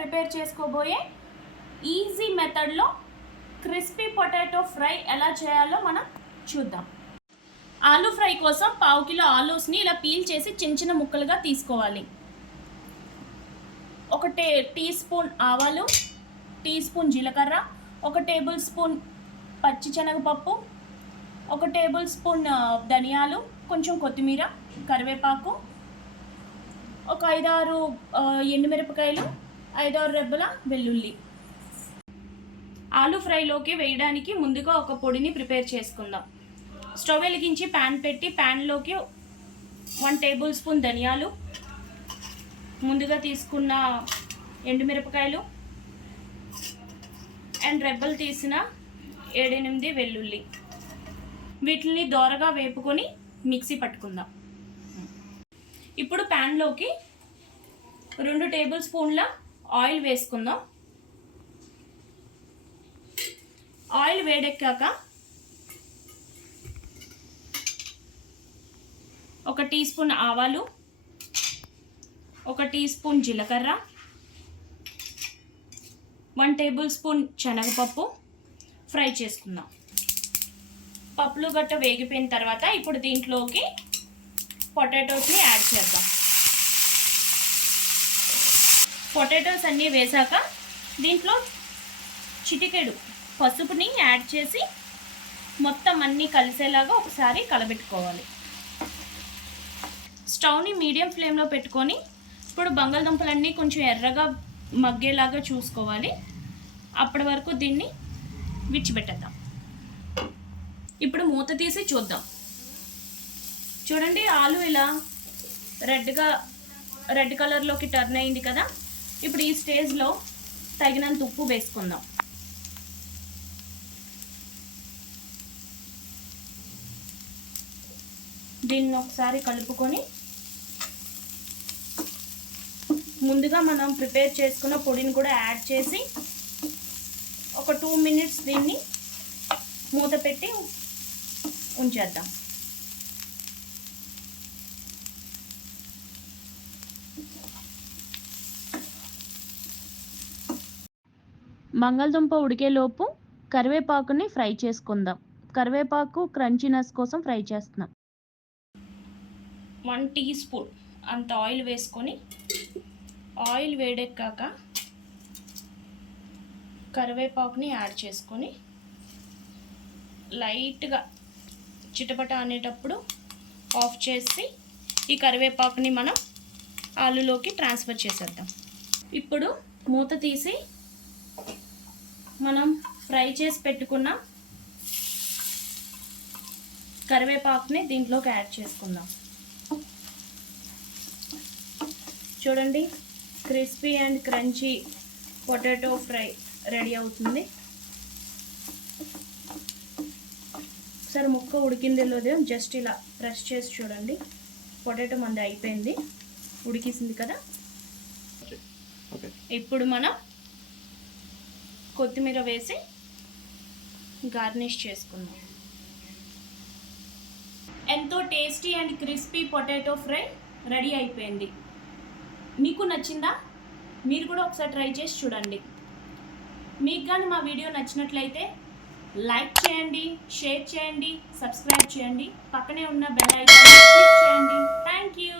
Prepare చేసుకోబోయే easy మెథడ్లో crispy potato fry ఎలా చేయాలో మనం చూద్దాం. ఆలూ ఫ్రై కోసం 1/2 కిలో ఆలూస్ని ఇలా పీల్ చేసి చిన్న చిన్న ముక్కలుగా తీసుకోవాలి. 1 టీ స్పూన్ ఆవాలు, టీ స్పూన్ జీలకర్ర, 1 టేబుల్ స్పూన్ పచ్చి శనగపప్పు, 1 టేబుల్ స్పూన్ ధనియాలు, కొంచెం కొత్తిమీర, కరివేపాకు, ఒక 5-6 ఎండుమిరపకాయలు, 5-6 రెబ్బల వెల్లుల్లి. ఆలూ ఫ్రైలోకి వేయడానికి ముందుగా ఒక పొడిని ప్రిపేర్ చేసుకుందాం. స్టవ్ వెలిగించి ప్యాన్ పెట్టి ప్యాన్లోకి 1 టేబుల్ స్పూన్ ధనియాలు, ముందుగా తీసుకున్న ఎండుమిరపకాయలు అండ్ రెబ్బలు తీసిన 7-8 వెల్లుల్లి, వీటిని దోరగా వేపుకొని మిక్సీ పట్టుకుందాం. ఇప్పుడు ప్యాన్లోకి 2 టేబుల్ స్పూన్ల ఆయిల్ వేసుకుందాం. ఆయిల్ వేడెక్కాక 1 టీ స్పూన్ ఆవాలు, 1 టీ స్పూన్ జీలకర్ర, 1 టేబుల్ స్పూన్ శనగపప్పు ఫ్రై చేసుకుందాం. పప్పులు గట్ట వేగిపోయిన తర్వాత ఇప్పుడు దీంట్లోకి పొటాటోస్ని యాడ్ చేద్దాం. పొటాటోస్ అన్నీ వేసాక దీంట్లో చిటికెడు పసుపుని యాడ్ చేసి మొత్తం అన్నీ కలిసేలాగా ఒకసారి కలబెట్టుకోవాలి. స్టవ్ని మీడియం ఫ్లేమ్లో పెట్టుకొని ఇప్పుడు బంగాళదుంపలన్నీ కొంచెం ఎర్రగా మగ్గేలాగా చూసుకోవాలి. అప్పటి వరకు దీన్ని విడిచిపెట్టేద్దాం. ఇప్పుడు మూత తీసి చూద్దాం. చూడండి, ఆలు ఇలా రెడ్ కలర్లోకి టర్న్ అయింది కదా. ఇప్పుడు ఈ స్టేజ్లో తగినంత ఉప్పు వేసుకుందాం. దీన్ని ఒకసారి కలుపుకొని ముందుగా మనం ప్రిపేర్ చేసుకున్న పొడిని కూడా యాడ్ చేసి ఒక 2 మినిట్స్ దీన్ని మూత పెట్టి ఉంచేద్దాం. బంగాళదుంప ఉడికేలోపు కరివేపాకుని ఫ్రై చేసుకుందాం. కరివేపాకు క్రంచీనెస్ కోసం ఫ్రై చేస్తున్నాం. 1 టీ స్పూన్ అంత ఆయిల్ వేసుకొని ఆయిల్ వేడెక్కాక కరివేపాకుని యాడ్ చేసుకొని లైట్గా చిటపట అనేటప్పుడు ఆఫ్ చేసి ఈ కరివేపాకుని మనం ఆలులోకి ట్రాన్స్ఫర్ చేసేద్దాం. ఇప్పుడు మూత తీసి మనం ఫ్రై చేసి పెట్టుకున్న కరివేపాకుని దీంట్లోకి యాడ్ చేసుకుందాం. చూడండి, crispy and crunchy potato fry ready అవుతుంది. ఒకసారి ముక్క ఉడికింది లేదో జస్ట్ ఇలా ప్రెస్ చేసి చూడండి. పొటాటో మంది అయిపోయింది, ఉడికేసింది కదా. ఇప్పుడు మనం కొత్తిమీర వేసి గార్నిష్ చేసుకుందాం. ఎంతో tasty and crispy potato fry ready అయిపోయింది. మీకు నచ్చిందా? మీరు కూడా ఒకసారి ట్రై చేసి చూడండి. మీకు కానీ మా వీడియో నచ్చినట్లయితే లైక్ చేయండి, షేర్ చేయండి, సబ్స్క్రైబ్ చేయండి, పక్కనే ఉన్న బెల్ ఐకాన్ క్లిక్ చేయండి. Thank you.